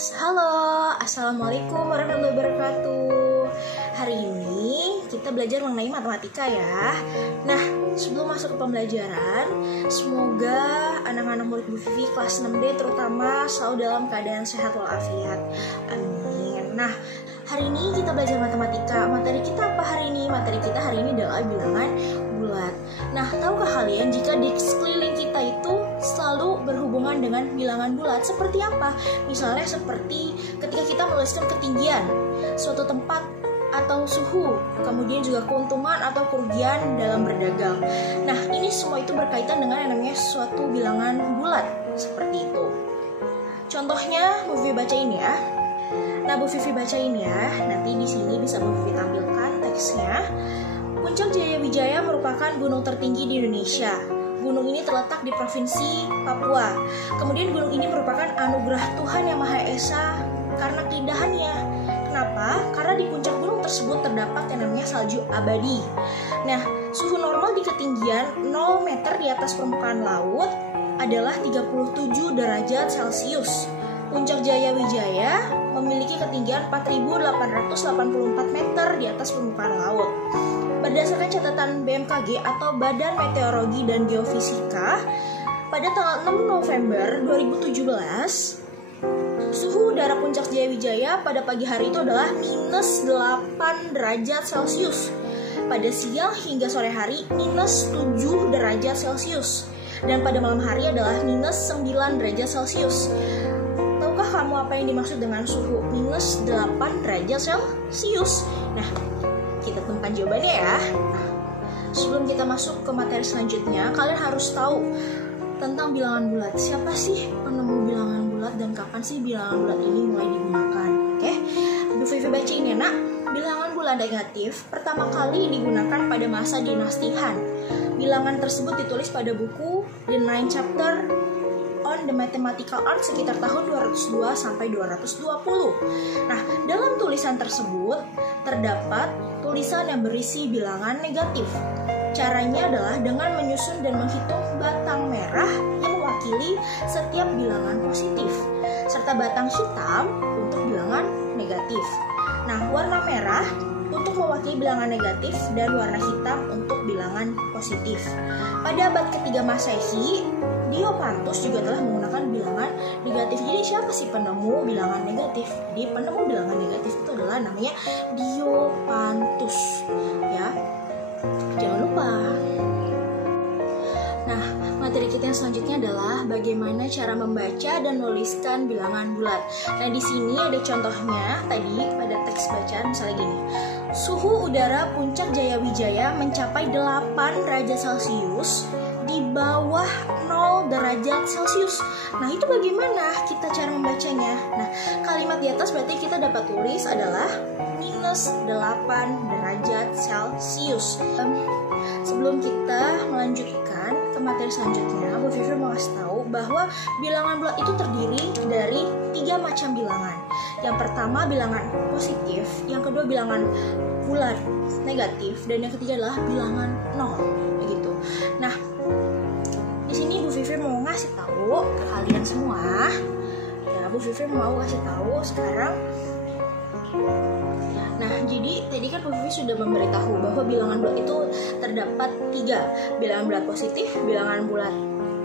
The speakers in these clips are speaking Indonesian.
Halo, Assalamualaikum warahmatullahi wabarakatuh. Hari ini kita belajar mengenai matematika ya. Nah, sebelum masuk ke pembelajaran, semoga anak-anak murid Bu Vivi kelas 6D terutama selalu dalam keadaan sehat walafiat. Amin. Nah, hari ini kita belajar matematika. Materi kita apa hari ini? Materi kita hari ini adalah bilangan bulat. Nah, tahukah kalian jika di sekeliling kita itu selalu berhubungan dengan bilangan bulat? Seperti apa? Misalnya seperti ketika kita menuliskan ketinggian suatu tempat atau suhu, kemudian juga keuntungan atau kerugian dalam berdagang. Nah, ini semua itu berkaitan dengan yang namanya suatu bilangan bulat seperti itu. Contohnya Bu Vivi baca ini ya. Nah, Bu Vivi baca ini ya. Nanti di sini bisa Bu Vivi tampilkan teksnya. Puncak Jayawijaya merupakan gunung tertinggi di Indonesia. Gunung ini terletak di Provinsi Papua. Kemudian gunung ini merupakan anugerah Tuhan Yang Maha Esa karena keindahannya. Kenapa? Karena di puncak gunung tersebut terdapat yang namanya salju abadi. Nah, suhu normal di ketinggian 0 meter di atas permukaan laut adalah 37 derajat Celcius. Puncak Jayawijaya memiliki ketinggian 4.884 meter di atas permukaan laut. Berdasarkan catatan BMKG atau Badan Meteorologi dan Geofisika, pada tanggal 6 November 2017, suhu udara puncak Jayawijaya pada pagi hari itu adalah minus 8 derajat Celcius. Pada siang hingga sore hari minus 7 derajat Celcius. Dan pada malam hari adalah minus 9 derajat Celcius. Tahukah kamu apa yang dimaksud dengan suhu minus 8 derajat Celcius? Nah, kita temukan jawabannya ya. Sebelum kita masuk ke materi selanjutnya, kalian harus tahu tentang bilangan bulat. Siapa sih penemu bilangan bulat dan kapan sih bilangan bulat ini mulai digunakan? Oke, Bu Vivi baca ini nak. Bilangan bulat negatif pertama kali digunakan pada masa dinasti Han. Bilangan tersebut ditulis pada buku The Nine Chapter on the Mathematical Art sekitar tahun 202 sampai 220. Nah, dalam tulisan tersebut terdapat tulisan yang berisi bilangan negatif. Caranya adalah dengan menyusun dan menghitung batang merah yang mewakili setiap bilangan positif, serta batang hitam untuk bilangan negatif. Nah, warna merah untuk mewakili bilangan negatif dan warna hitam untuk bilangan positif. Pada abad ketiga Masehi, Diopantus juga telah menggunakan bilangan negatif. Jadi siapa sih penemu bilangan negatif? Di penemu bilangan negatif itu adalah namanya Diopantus. Ya, jangan lupa. Nah, materi kita yang selanjutnya adalah bagaimana cara membaca dan menuliskan bilangan bulat. Nah, di sini ada contohnya tadi pada teks bacaan misalnya gini. Suhu udara puncak Jayawijaya mencapai 8 derajat Celcius di bawah 0 derajat Celcius. Nah, itu bagaimana kita cara membacanya? Nah, kalimat di atas berarti kita dapat tulis adalah minus 8 derajat Celcius. Sebelum kita melanjutkan ke materi selanjutnya, Bu Vivi mau kasih tahu bahwa bilangan bulat itu terdiri dari 3 macam bilangan. Yang pertama bilangan positif, yang kedua bilangan bulat negatif, dan yang ketiga adalah bilangan 0. Begitu. Nah, di sini Bu Vivi mau ngasih tahu ke kalian semua. Ya, Bu Vivi mau kasih tahu sekarang. Nah, jadi tadi kan Bu Vivi sudah memberitahu bahwa bilangan bulat itu terdapat 3, bilangan bulat positif, bilangan bulat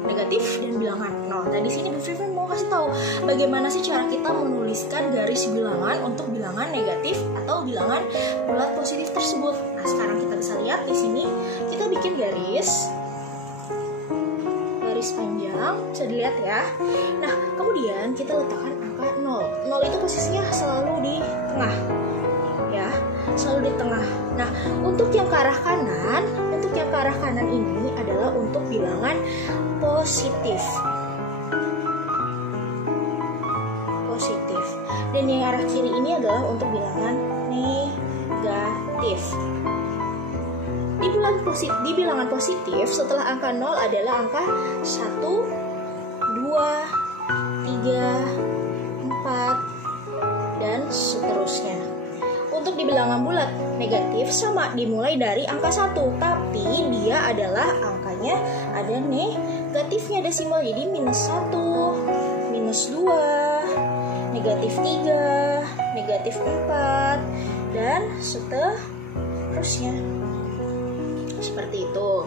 negatif, dan bilangan 0. Nah, di sini Bu Vivi mau kasih tahu bagaimana sih cara kita menuliskan garis bilangan untuk bilangan negatif atau bilangan bulat positif tersebut. Nah, sekarang kita bisa lihat di sini kita bikin garis panjang, bisa dilihat ya. Nah, kemudian kita letakkan angka 0. 0 itu posisinya selalu di tengah. Ya, selalu di tengah. Nah, untuk yang ke arah kanan, ini adalah untuk bilangan positif. Dan yang arah kiri ini adalah untuk bilangan negatif. Di bilangan positif setelah angka 0 adalah angka 1, 2, 3, 4, dan seterusnya. Untuk di bilangan bulat negatif sama, dimulai dari angka 1, tapi dia adalah angkanya ada negatifnya desimal, jadi minus 1, minus 2, negatif 3, negatif 4, dan seterusnya. Seperti itu.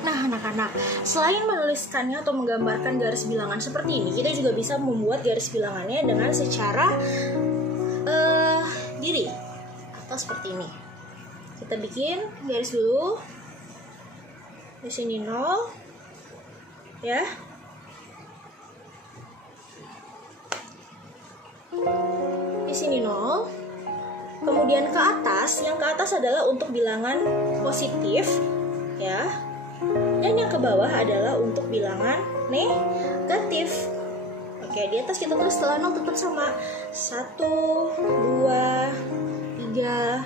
Nah anak-anak, selain menuliskannya atau menggambarkan garis bilangan seperti ini, kita juga bisa membuat garis bilangannya dengan secara diri atau seperti ini. Kita bikin garis dulu. Di sini 0, ya. Di sini 0. Kemudian ke atas, yang ke atas adalah untuk bilangan positif, ya. Dan yang ke bawah adalah untuk bilangan negatif. Oke, di atas kita tulis setelah 0 tetap sama. 1, 2, 3,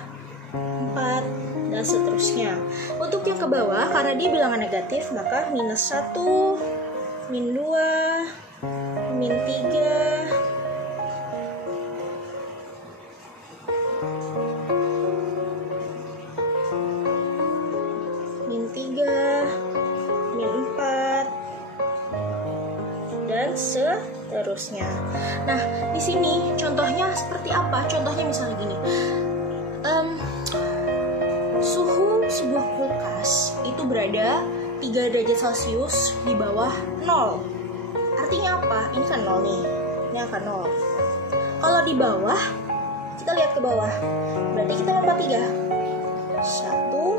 4, dan seterusnya. Untuk yang ke bawah, karena dia bilangan negatif, maka minus 1, min 2, min 3, min 3, min 4, dan seterusnya. Nah, di sini contohnya seperti apa? Contohnya misalnya gini. Suhu sebuah kulkas itu berada 3 derajat Celcius di bawah 0. Artinya apa? Ini kan 0 nih. Ini akan 0. Kalau di bawah, kita lihat ke bawah. Berarti kita lompat 3. 1,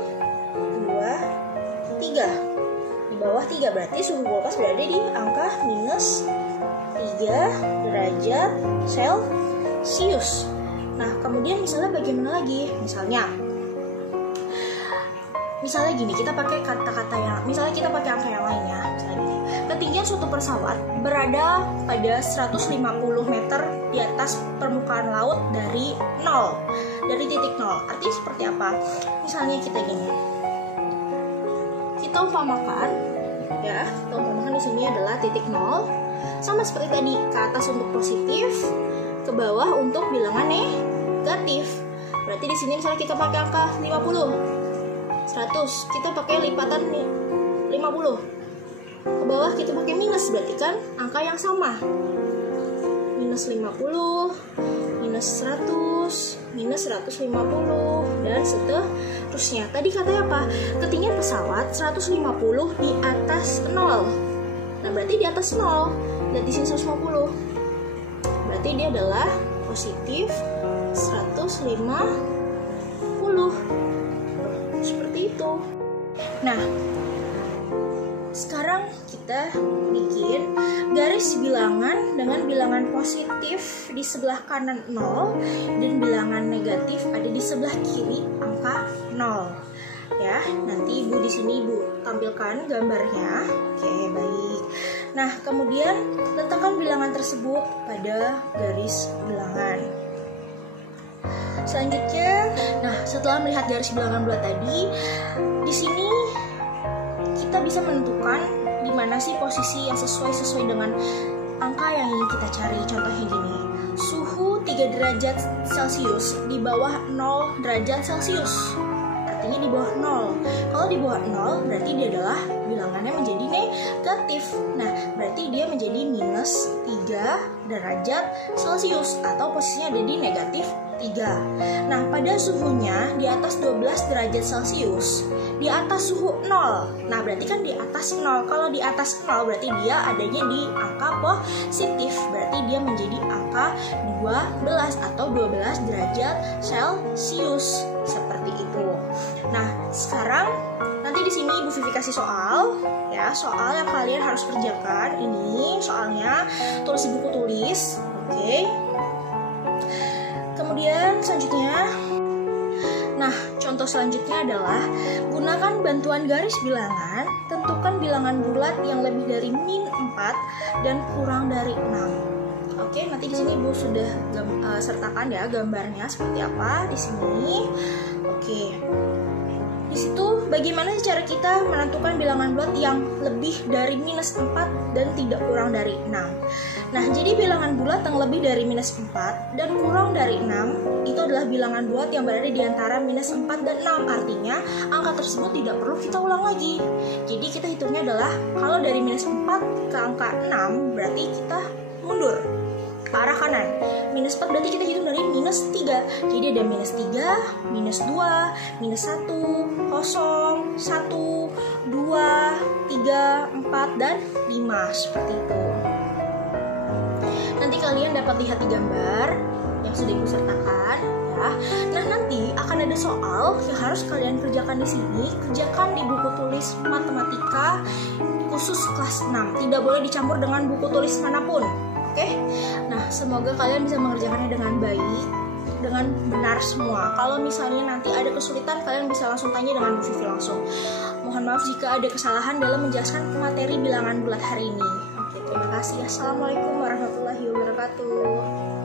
2, 3. Di bawah 3 berarti suhu kulkas berada di angka minus 3 derajat Celcius. Nah, kemudian misalnya bagaimana lagi? Misalnya gini, kita pakai kata-kata yang, misalnya kita pakai angka yang lainnya. Misalnya gini, ketinggian suatu pesawat berada pada 150 meter di atas permukaan laut dari 0, dari titik 0. Artinya seperti apa? Misalnya kita gini, kita umpamakan, ya, kita umpamakan di sini adalah titik 0, sama seperti tadi, ke atas untuk positif, ke bawah untuk bilangan negatif. Berarti di sini misalnya kita pakai angka 50. 100, kita pakai lipatan 50. Ke bawah kita pakai minus, berarti kan angka yang sama. Minus 50, minus 100, minus 150, dan seterusnya. Tadi katanya apa? Ketinggian pesawat 150 di atas 0. Nah, berarti di atas 0. Dan di sini 150. Berarti dia adalah positif 150. Seperti itu. Nah, sekarang kita bikin garis bilangan dengan bilangan positif di sebelah kanan 0 dan bilangan negatif ada di sebelah kiri angka 0. Ya, nanti Ibu di sini Ibu tampilkan gambarnya. Oke, baik. Nah, kemudian letakkan bilangan tersebut pada garis bilangan. Selanjutnya, nah setelah melihat garis bilangan bulat tadi, di sini kita bisa menentukan di mana sih posisi yang sesuai dengan angka yang ingin kita cari. Contohnya gini, suhu 3 derajat Celcius di bawah 0 derajat Celcius. Artinya di bawah 0. Kalau di bawah 0 berarti dia adalah bilangannya menjadi negatif. Nah, berarti dia menjadi minus 3 derajat Celcius atau posisinya ada di negatif 3. Nah, pada suhunya di atas 12 derajat Celcius, di atas suhu 0. Nah, berarti kan di atas 0. Kalau di atas 0 berarti dia adanya di angka positif. Berarti dia menjadi angka 12 atau 12 derajat Celcius. Seperti itu. Nah, sekarang nanti di sini Ibu Vivi kasih soal, ya, soal yang kalian harus kerjakan. Ini soalnya tulis di buku tulis. Oke. Kemudian selanjutnya, nah contoh selanjutnya adalah gunakan bantuan garis bilangan, tentukan bilangan bulat yang lebih dari min 4 dan kurang dari 6. Oke, nanti di sini Ibu sudah sertakan ya gambarnya seperti apa di sini. Oke. Di situ bagaimana cara kita menentukan bilangan bulat yang lebih dari minus 4 dan tidak kurang dari 6. Nah, jadi bilangan bulat yang lebih dari minus 4 dan kurang dari 6 itu adalah bilangan bulat yang berada di antara minus 4 dan 6. Artinya, angka tersebut tidak perlu kita ulang lagi. Jadi, kita hitungnya adalah kalau dari minus 4 ke angka 6, berarti kita mundur ke arah kanan. minus 4 berarti kita hitung dari minus 3. Jadi ada minus 3, minus 2, minus 1, 0, 1, 2, 3, 4, dan 5. Seperti itu. Nanti kalian dapat lihat di gambar yang sudah ibu sertakan ya. Nah, nanti akan ada soal yang harus kalian kerjakan di sini. Kerjakan di buku tulis matematika khusus kelas 6. Tidak boleh dicampur dengan buku tulis manapun. Oke? Nah, semoga kalian bisa mengerjakannya dengan baik, dengan benar semua. Kalau misalnya nanti ada kesulitan, kalian bisa langsung tanya dengan Bu Vivi langsung. Mohon maaf jika ada kesalahan dalam menjelaskan materi bilangan bulat hari ini. Oke, terima kasih. Assalamualaikum warahmatullahi wabarakatuh.